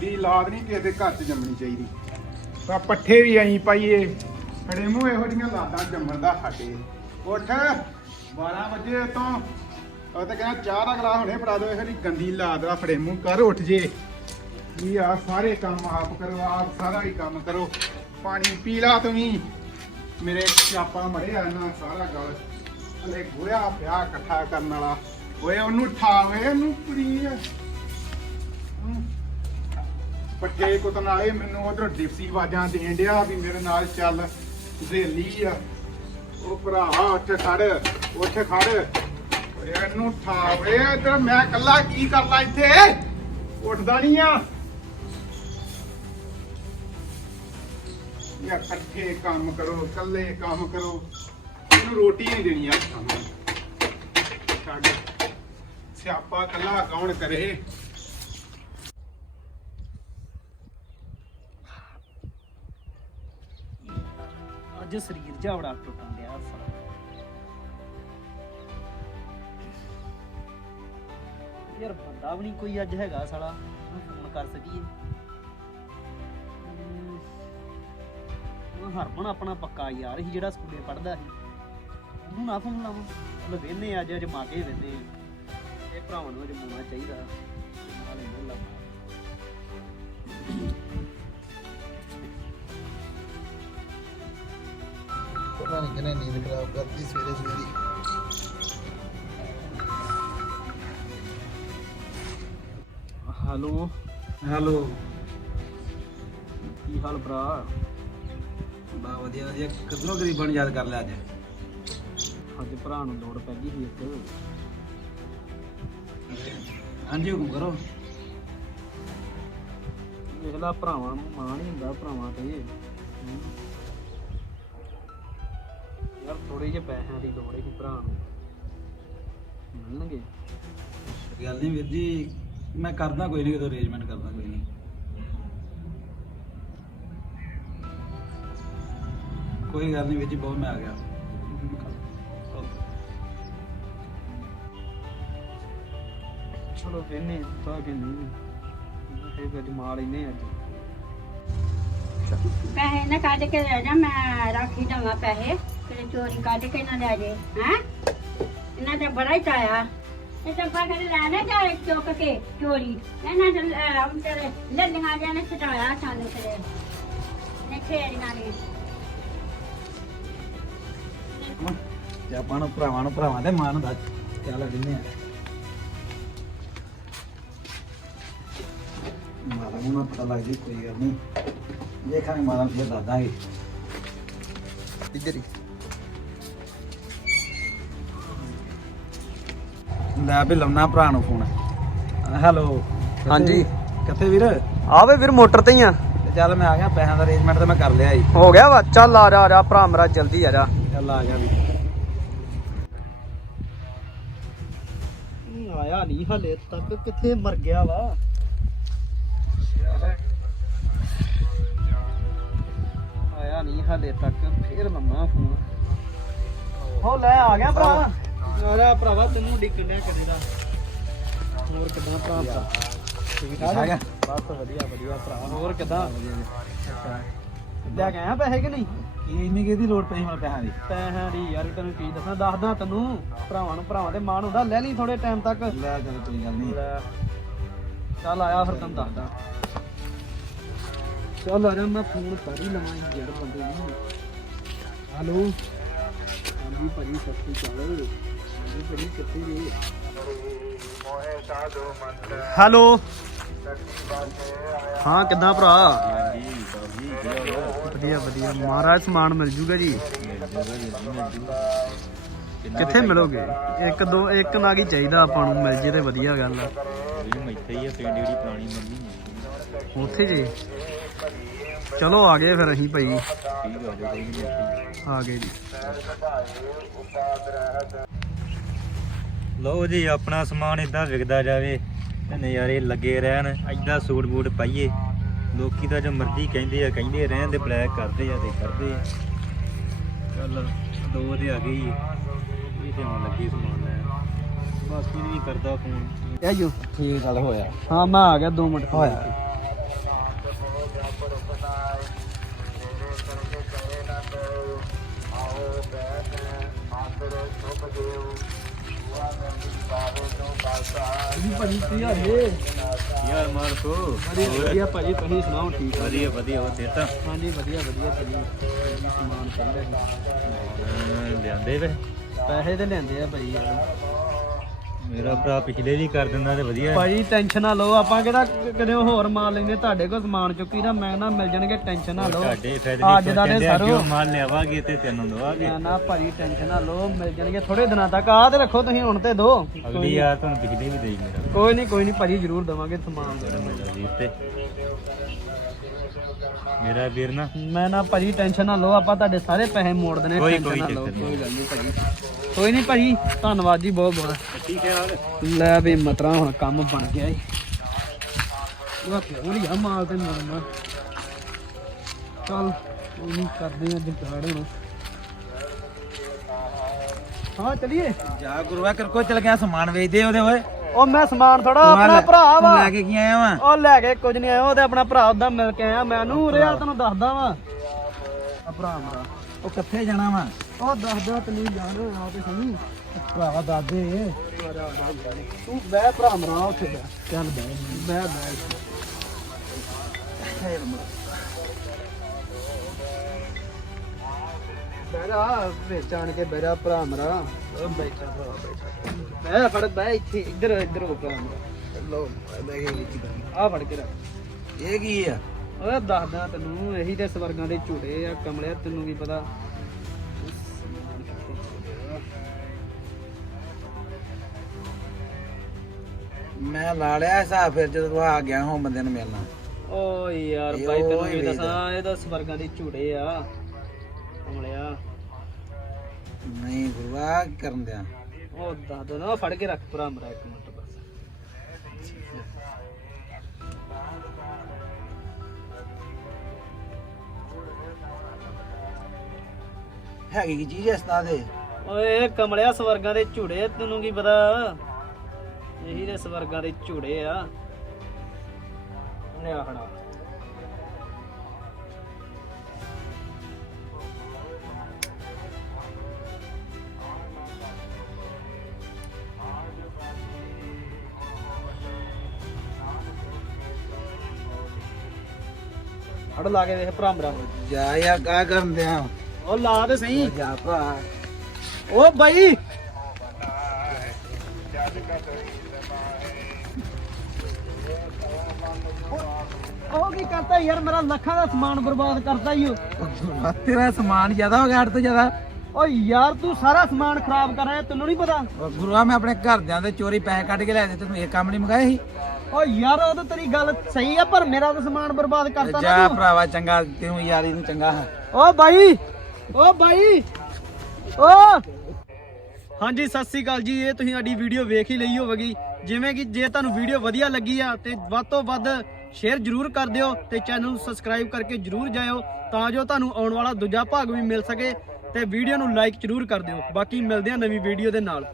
ਗੰਦੀ ਲਾਦ ਨਹੀਂ ਕਿਸੇ ਦੇ ਘਰ 'ਚ ਜੰਮਣੀ ਚਾਹੀਦੀ। ਤਾਂ ਪੱਠੇ ਵੀ ਐਂ ਪਾਈਏ, ਖੜੇ ਮੂੰਹ ਇਹੋ ਜਿਹੀਆਂ ਲਾਦਾਂ ਜੰਮਣ ਦਾ ਸਾਡੇ ਉੱਠ 12 ਵਜੇ ਤੋਂ, ਉਹ ਤਾਂ ਕਹਿੰਦਾ ਚਾਹ ਦਾ ਗਲਾਸ ਹੁਣੇ ਫੜਾ ਦਿਓ, ਇਹੋ ਜਿਹੀ ਗੰਦੀ ਲਾਦ ਦਾ ਫੜੇ ਮੂੰਹ ਕਰ, ਉੱਠ ਜੇ। ਕੀ ਆ ਸਾਰੇ ਕੰਮ ਆਪ ਕਰੋ, ਆਪ ਸਾਰਾ ਹੀ ਕੰਮ ਕਰੋ। ਪਾਣੀ ਪੀ ਲਾ ਤੂੰ ਵੀ। ਮੇਰੇ ਚਾਪਾ ਮੜਿਆ ਨਾ ਸਾਰਾ ਗਲ। ਹਲੇ ਗੋਇਆ ਪਿਆ ਇਕੱਠਾ ਕਰਨ ਵਾਲਾ। ਓਏ ਉਹਨੂੰ ਠਾਵੇ, ਉਹਨੂੰ ਕੁੜੀ ਪੱਠੇ ਕੁੱਤਨ ਵਾਲੇ ਮੈਨੂੰ ਉਧਰ ਡਿਪਸੀ ਆਵਾਜ਼ਾਂ ਦੇਣ ਡਿਆ ਵੀ ਮੇਰੇ ਨਾਲ ਚੱਲ ਜ਼ੇਲੀ ਆ। ਉਹ ਭਰਾ ਉੱਠ ਖੜ ਉੱਠ ਖੜ। ਇਹਨੂੰ ਠਾਵੇ ਇਧਰ ਮੈਂ ਇਕੱਲਾ ਕੀ ਕਰਦਾ ਇੱਥੇ? ਉੱਠਦਾ ਨਹੀਂ ਆ। ਯਾ ਇਕੱਠੇ ਕੰਮ ਕਰੋ, ਇਕੱਲੇ ਕੰਮ ਕਰੋ। ਇਹਨੂੰ ਰੋਟੀ ਨਹੀਂ ਦੇਣੀ ਆ। ਛੱਡ। ਸਿਆਪਾ ਇਕੱਲਾ ਕੌਣ ਕਰੇ? ਅੱਜ ਸਰੀਰ ਜਿਹਾ ਬੜਾ ਟੁੱਟਣ ਡਿਆ ਸਾਲਾ ਯਾਰ ਬੰਦਾ ਵੀ ਨਹੀਂ ਕੋਈ ਅੱਜ ਹੈਗਾ ਸਾਲਾ ਉਹਨੂੰ ਫੋਨ ਕਰ ਸਕੀਏ। ਉਹ ਹਰਮਨ ਆਪਣਾ ਪੱਕਾ ਯਾਰ ਸੀ ਜਿਹੜਾ ਸਕੂਲੇ ਪੜਦਾ ਸੀ। ਉਹਨੂੰ ਨਾ ਫੋਨ ਲਾਵਾਂ। ਚਲੋ ਅੱਜ ਅਜਮਾ ਕੇ ਵੇਨੇ ਇਹ ਭਰਾਵਾਂ ਨੂੰ ਅਜਮਾਉਣਾ ਚਾਹੀਦਾ। ਪਤਾ ਨਹੀਂ ਕਿਨੇ ਨੀਂਦ ਖਰਾਬ ਕਰਤੀ ਸਵੇਰੇ ਸਵੇਰੇ। ਹੈਲੋ? ਹੈਲੋ। ਕੀ ਹਾਲ ਭਰਾ? ਬਾ ਵਧੀਆ ਵਧੀਆ। ਕਿਧਰੋਂ ਗਰੀਬਾਂ ਨੂੰ ਯਾਦ ਕਰ ਲਿਆ ਅੱਜ? ਅੱਜ ਭਰਾ ਨੂੰ ਲੋੜ ਪੈ ਗਈ ਸੀ ਇੱਕ। ਹਾਂਜੀ ਹੁਕਮ ਕਰੋ। ਵੇਖ ਲਾ ਭਰਾਵਾਂ ਨੂੰ ਮਾਣ ਨਹੀਂ ਹੁੰਦਾ ਭਰਾਵਾਂ ਤੇ ਥੋੜੇ ਜਿਹੇ ਪੈਸਿਆਂ ਦੀ ਲੋੜ ਹੈ ਭਰਾ ਨੂੰ ਮਿਲਣਗੇ। ਗੱਲ ਨਹੀਂ ਵੀਰ ਜੀ ਮੈਂ ਕਰਦਾ ਕੋਈ ਨਹੀਂ ਕਿਦੋਂ ਅਰੇਂਜਮੈਂਟ ਕਰਦਾ ਕੋਈ ਨਹੀਂ। ਕੋਈ ਗੱਲ ਨਹੀਂ ਵੀਰ ਜੀ ਬਹੁਤ ਮੈਂ ਆ ਗਿਆ। ਚਲੋ ਵੇਨੇ ਤਾਂ ਕਿ ਨਹੀਂ ਇਹ ਗੱਜ ਮਾਰ ਲੈਨੇ ਅੱਜ। ਪੈਸੇ ਨਾ ਕੱਢ ਕੇ ਲੈ ਜਾ ਮੈਂ ਰਾਖੀ ਦਵਾਂ ਪੈਸੇ। ਕਿਤੇ ਚੋਰੀ ਕੱਢ ਕੇ ਨਾ ਲੈ ਜੇ ਹੈ? ਇਹਨਾਂ ਤੇ ਬੜਾ ਹੀ ਚਾਇਆ ਇਹ ਤਾਂ ਪਾ ਕੇ ਲੈ ਨਾ ਜਾ ਚੁੱਕ ਕੇ ਚੋਰੀ। ਇਹਨਾਂ ਤੇ ਲੱਲੀਆਂ ਜਾਂ ਨੇ ਛਟਾਇਆ ਸਾਨੂੰ ਤੇਰੇ। ਨੇ ਖੇੜੀਆਂ ਨੇ। ਤੇ ਆਪਾਂ ਨੂੰ ਭਰਾਵਾਂ ਨੂੰ ਭਰਾਵਾਂ ਦੇ ਮਾਨ ਦਾ ਚੱਲ ਦਿੰਨੇ ਆ? ਮਾਰਾ ਨੂੰ ਪਤਾ ਲੱਗ ਜੀ ਕੋਈ ਗੱਲ ਨਹੀਂ। ਦੇਖਾਂਗੇ ਮਾਰਾ ਫਿਰ ਇੱਧਰ ਹੀ। ਲੈ ਵੀ ਲੰਨਾ ਭਰਾ ਨੂੰ ਫੋਨ। ਹੈਲੋ। ਹਾਂਜੀ। ਕਿੱਥੇ ਵੀਰ? ਆਵੇ ਵੀਰ ਮੋਟਰ ਤੇ ਹੀ ਆ। ਤੇ ਚੱਲ ਮੈਂ ਆ ਗਿਆ ਪੈਸਿਆਂ ਦਾ ਅਰੇਂਜਮੈਂਟ ਤਾਂ ਮੈਂ ਕਰ ਲਿਆ ਜੀ। ਹੋ ਗਿਆ ਵਾ। ਚੱਲ ਆ ਜਾ ਆ ਭਰਾ ਮੇਰਾ ਜਲਦੀ ਆ ਜਾ। ਚੱਲ ਆ ਗਿਆ ਵੀ ਆਇਆ ਨਹੀਂ ਹਲੇ ਤੱਕ ਕਿੱਥੇ ਮਰ ਗਿਆ ਵਾ? ਆਇਆ ਨਹੀਂ ਹਲੇ ਤੱਕ ਫੇਰ ਮੰਮਾ ਫੋਨ। ਹੋ ਲੈ ਆ ਗਿਆ ਭਰਾ। ਅਰੇ ਭਰਾਵਾ ਤੈਨੂੰ ਡਿੱਕਣ ਡਿਆ ਕਦੇ ਦਾ ਹੋਰ ਕਿਦਾਂ ਭਰਾ? ਭਰਾ ਠੀਕ ਆ? ਗਿਆ ਬਸ ਵਧੀਆ ਵਧੀਆ ਭਰਾ। ਹੋਰ ਕਿਦਾਂ? ਲੈ ਕੇ ਆਇਆ ਪੈਸੇ ਕਿ ਨਹੀਂ? ਕੀ ਇੰਨੀ ਕਿਹਦੀ ਲੋੜ ਪਈ ਹੁਣ ਪੈਸਿਆਂ ਦੀ? ਪੈਸਿਆਂ ਦੀ ਯਾਰ ਤੈਨੂੰ ਕੀ ਦੱਸਾਂ? ਦੱਸਦਾ ਤੈਨੂੰ ਭਰਾਵਾਂ ਨੂੰ ਭਰਾਵਾਂ ਦੇ ਮਾਣ ਹੁੰਦਾ। ਲੈ ਲਈ ਥੋੜੇ ਟਾਈਮ ਤੱਕ। ਲੈ ਚੱਲ ਕੋਈ ਗੱਲ ਨਹੀਂ। ਚੱਲ ਆਇਆ ਫਿਰ ਤੈਨੂੰ ਦੱਸਦਾ। ਚੱਲ ਆ ਜਾ ਮੈਂ ਫੋਨ ਕਰ ਹੀ ਲਵਾਂ ਯਾਰ ਬੰਦੇ ਨੂੰ। ਹੈਲੋ? ਹਾਂਜੀ ਭਾਜੀ ਸਤਿ ਸ਼੍ਰੀ ਅਕਾਲ। ਹੈਲੋ ਹਾਂ ਕਿੱਦਾਂ ਭਰਾ? ਵਧੀਆ ਵਧੀਆ। ਮਹਾਰਾਜ ਸਮਾਨ ਮਿਲ ਜੂਗਾ ਜੀ। ਕਿੱਥੇ ਮਿਲੋਗੇ? ਇੱਕ ਦੋ ਇੱਕ ਨਾਗ ਹੀ ਚਾਹੀਦਾ ਆਪਾਂ ਨੂੰ ਮਿਲ ਜੇ ਤੇ ਵਧੀਆ ਗੱਲ ਆ। ਇੱਥੇ ਹੀ ਆ ਪਿੰਡ ਜਿਹੜੀ ਪੁਰਾਣੀ ਮੰਗੀ ਉੱਥੇ ਜੀ ਚਲੋ ਆ ਗਏ ਫਿਰ ਅਸੀਂ ਭਾਈ ਆ ਗਏ ਜੀ। ਲਓ ਜੀ ਆਪਣਾ ਸਮਾਨ ਇਦਾਂ ਵਿਕਦਾ ਜਾਵੇ ਤੇ ਨਜ਼ਾਰੇ ਲੱਗੇ ਰਹਿਣ ਐਦਾਂ ਸੂਟ ਬੂਟ ਪਾਈਏ। ਲੋਕੀ ਤਾਂ ਜੋ ਮਰਜ਼ੀ ਕਹਿੰਦੇ ਆ ਕਹਿੰਦੇ ਰਹਿਣ ਦੇ ਬਲੈਕ ਕਰਦੇ ਆ ਤੇ ਕਰਦੇ ਆ। ਚੱਲ ਦੋ ਦੇ ਆ ਗਈ। ਇਹ ਤੇ ਹੁਣ ਲੱਗੀ ਸਮਾਨ ਲੈਣ। ਬਸ ਕੀ ਨਹੀਂ ਕਰਦਾ ਫੋਨ। ਇਹ ਜੋ। ਠੀਕ ਗੱਲ ਹੋਇਆ। ਹਾਂ ਮੈਂ ਆ ਗਿਆ 2 ਮਿੰਟ ਹੋਇਆ। ਜੀ ਭਾਜੀ ਕੀ ਹਾਲ ਏ ਯਾਰ ਮਾਰ ਕੋ ਵਧੀਆ ਵਧੀਆ ਭਾਜੀ ਤੁਸੀਂ ਸੁਣਾਓ ਠੀਕ ਆ ਵਧੀਆ ਵਧੀਆ ਉਹ ਦੇਤਾ ਹਾਂਜੀ ਵਧੀਆ ਵਧੀਆ ਭਾਜੀ। ਸਮਾਨ ਚਾਹੀਦਾ ਜੀ ਲਿਆਂਦੇ ਵੇ? ਪੈਸੇ ਤੇ ਲੈਂਦੇ ਆ ਭਾਈ ਯਾਰ ਮੇਰਾ ਭਰਾ ਪਿਛਲੇ ਵੀ ਕਰ ਦਿੰਦਾ ਤੇ ਵਧੀਆ। ਭਾਜੀ ਟੈਨਸ਼ਨ ਨਾ ਲਓ ਆਪਾਂ ਕਿਹੜਾ ਕਦੇ ਹੋਰ ਮਾਲ ਲੈਂਦੇ ਤੁਹਾਡੇ ਕੋਲ ਸਮਾਨ ਚੁੱਕੀ ਦਾ ਮੈਂ ਨਾ ਮਿਲ ਜਾਣਗੇ ਟੈਨਸ਼ਨ ਨਾ ਲਓ। ਤੁਹਾਡੇ ਫਾਇਦੇ ਅੱਜ ਦਾ ਆ, ਸਰੋ। ਮਾਲ ਲਿਆਵਾਂਗੇ ਤੇ ਤੈਨੂੰ ਦਵਾਂਗੇ। ਨਾ ਨਾ ਭਾਜੀ ਟੈਨਸ਼ਨ ਨਾ ਲਓ ਮਿਲ ਜਾਣਗੇ ਥੋੜੇ ਦਿਨਾਂ ਤੱਕ। ਆ ਤੇ ਰੱਖੋ ਤੁਸੀਂ ਹੁਣ ਤੇ ਦੋ। ਅਗਲੀ ਯਾਰ ਤੁਹਾਨੂੰ ਪਿਛਲੇ ਵੀ ਦੇਈ ਮੇਰਾ ਕੋਈ ਨਹੀਂ ਕੋਈ ਨਹੀਂ ਭਾਜੀ ਜ਼ਰੂਰ ਦਵਾਂਗੇ ਸਮਾਨ। ਤੇ ਮੇਰਾ ਵੀਰ ਨਾ ਮੈਂ ਨਾ ਭਾਜੀ ਟੈਨਸ਼ਨ ਨਾ ਲਓ ਆਪਾਂ ਤੁਹਾਡੇ ਸਾਰੇ ਪੈਸੇ ਮੋੜ tension ਕੋਈ ਨਾ ਲਓ। ਕੋਈ ਗੱਲ ਨਹੀਂ ਭਾਜੀ। ਕੋਈ ਨਹੀਂ ਭਾਜੀ ਧੰਨਵਾਦ ਜੀ ਬਹੁਤ ਬਹੁਤ। ਠੀਕ ਹੈ ਹਾਲ ਲੈ ਵੀ ਮਤਰਾ ਹੁਣ ਕੰਮ ਬਣ ਗਿਆ ਏ। ਉਹ ਕਿਉਂ ਲਿਆ ਮਾਲ ਤੇ ਮਰਨਾ ਚੱਲ ਕੋਈ ਨਹੀਂ ਕਰਦੇ ਅੱਜ ਗਾੜ ਹੁਣ। ਹਾਂ ਚਲਿਏ? ਜਾ ਗੁਰੂਆ ਕਰ ਕੋ ਚਲ ਗਿਆ ਸਮਾਨ ਵੇਚਦੇ ਉਹਦੇ ਓਏ। ਉਹ ਮੈਂ ਸਮਾਨ ਥੋੜਾ ਆਪਣਾ ਭਰਾ ਵਾ। ਲੈ ਕੇ ਕੀ ਆਇਆ ਵਾ? ਉਹ ਲੈ ਕੇ ਕੁਝ ਨਹੀਂ ਆਇਆ ਉਹ ਤੇ ਆਪਣਾ ਭਰਾ ਉਹਦਾ ਮਿਲ ਕੇ ਆਇਆ। ਮੈਨੂੰ ਉਰੇ ਆ ਤੈਨੂੰ ਦੱਸਦਾ ਵਾ। ਆ ਭਰਾ ਮੇਰਾ। ਉਹ ਕਿੱਥੇ ਜਾਣਾ ਵਾ? ਉਹ ਦੱਸਦਾ ਤੈਨੂੰ ਜਾਣ ਆ ਤੇ ਸਹੀ। ਭਰਾਵਾ ਦਾਦੇ। ਤੂੰ ਬਹਿ ਭਰਾ ਮੇਰਾ ਉੱਥੇ ਬਹਿ। ਚੱਲ ਬਹਿ ਬਹਿ ਬਹਿ ਬਹਿਰਾ ਵਿੱਚ ਆਣ ਕੇ ਬਹਿਰਾ ਭਰਾ ਮੇਰਾ। ਉਹ ਬੈਠਾ ਭਰਾ ਬੈਠਾ ਬਹਿ ਫੜ ਬਹਿ ਇੱਥੇ ਇੱਧਰ ਇੱਧਰ ਹੋ ਭਰਾ ਮੇਰਾ। ਲੋ ਬਹਿ ਗਏ ਵਿੱਚ ਆ ਫੜ ਕੇ ਰੱਖ। ਇਹ ਕੀ ਆ? ਓਏ ਦੱਸਦਾ ਤੈਨੂੰ ਇਹੀ ਤੇ ਸਵਰਗਾਂ ਦੇ ਝੂੜੇ ਆ ਕਮਲਿਆ ਤੈਨੂੰ ਕੀ ਪਤਾ? ਮੈਂ ਲਾ ਲਿਆ ਹਿਸਾਬ ਫਿਰ ਜਦੋਂ ਤੂੰ ਆ ਗਿਆ ਹਾਂ ਬੰਦੇ ਨੂੰ ਮਿਲਣਾ। ਓ ਯਾਰ ਇਹ ਬਾਈ ਤੈਨੂੰ ਉਹ ਹੀ ਦੱਸਾਂ ਇਹ ਤਾਂ ਸਵਰਗਾਂ ਦੇ ਝੂੜੇ ਆ। ਕਮਲਿਆ। ਨਹੀਂ ਗੁਰੂਆ ਕੀ ਕਰਨ ਦਿਆਂ? ਉਹ ਦੱਸ ਦੋ ਨਾ ਫੜ ਕੇ ਰੱਖ ਭਰਾ ਮੇਰਾ ਇੱਕ ਮਿੰਟ ਬਸ। ਹੈਗੀ ਕੀ ਚੀਜ਼ ਇਸ ਤਰ੍ਹਾਂ ਦੇ? ਓਏ ਇਹ ਕਮਲਿਆ ਸਵਰਗਾਂ ਦੇ ਝੂੜੇ ਤੈਨੂੰ ਕੀ ਪਤਾ? ਇਹੀ ਦੇ ਸਵਰਗਾਂ ਦੇ ਝੂੜੇ ਆ। ਲਿਆ ਖੜਾ ਫੜ ਲਾ ਕੇ ਵੇਖ ਭਰਾ ਮੇਰਾ। ਜਾ ਯਾਰ ਕਾ ਕਰਨ ਦਿਆਂ? ਉਹ ਲਾ ਤੇ ਸਹੀ। ਜਾ ਭਰਾ। ਓ ਬਾਈ। ਉਹ ਕੀ ਕਰਤਾ ਯਾਰ ਮੇਰਾ ਲੱਖਾਂ ਦਾ ਸਮਾਨ ਬਰਬਾਦ ਕਰਤਾ ਈ ਓ। ਉਹ ਗੁਰੂਆ, ਤੇਰਾ ਸਮਾਨ ਜ਼ਿਆਦਾ ਹੋ ਗਿਆ ਹੱਟ ਤੋਂ ਜ਼ਿਆਦਾ। ਓ ਯਾਰ ਤੂੰ ਸਾਰਾ ਸਮਾਨ ਖਰਾਬ ਕਰ ਰਿਹਾ ਤੈਨੂੰ ਨਹੀਂ ਪਤਾ? ਉਹ ਗੁਰੂਆ ਮੈਂ ਆਪਣੇ ਘਰਦਿਆਂ ਦੇ ਚੋਰੀ ਪੈਸੇ ਕੱਢ ਕੇ ਲੈ ਦਿੱਤੇ ਤੈਨੂੰ ਇਹ ਕੰਮ ਨਹੀਂ ਮੰਗਾਇਆ ਸੀ? ਓ ਯਾਰ ਉਹ ਤਾਂ ਤੇਰੀ ਗੱਲ ਸਹੀ ਆ ਪਰ ਮੇਰਾ ਤਾਂ ਸਮਾਨ ਬਰਬਾਦ ਕਰਤਾ ਜਾ ਨਾ ਤੂੰ। ਭਰਾਵਾ ਚੰਗਾ ਤੈਨੂੰ ਯਾਰੀ ਨੂੰ ਚੰਗਾ ਓ ਬਾਈ ਓ ਬਾਈ ਓ। ਹਾਂਜੀ ਸਤਿ ਸ੍ਰੀ ਅਕਾਲ ਜੀ ਇਹ ਤੁਸੀਂ ਸਾਡੀ ਵੀਡੀਓ ਵੇਖ ਹੀ ਲਈ ਹੋਵੇਗੀ। ਜਿਵੇਂ ਕਿ ਜੇ ਤੁਹਾਨੂੰ ਵੀਡੀਓ ਵਧੀਆ ਲੱਗੀ ਆ ਤੇ ਵੱਧ ਤੋਂ ਵੱਧ ਸ਼ੇਅਰ ਜਰੂਰ ਕਰ ਦਿਓ ਤੇ ਚੈਨਲ ਨੂੰ ਸਬਸਕ੍ਰਾਈਬ ਕਰਕੇ ਜਰੂਰ ਜਾਇਓ ਤਾਂ ਜੋ ਤੁਹਾਨੂੰ ਆਉਣ ਵਾਲਾ ਦੂਜਾ ਭਾਗ ਵੀ ਮਿਲ ਸਕੇ ਤੇ ਵੀਡੀਓ ਨੂੰ ਲਾਈਕ ਜਰੂਰ ਕਰ ਦਿਓ। ਬਾਕੀ ਮਿਲਦੇ ਆ ਨਵੀਂ ਵੀਡੀਓ ਦੇ ਨਾਲ।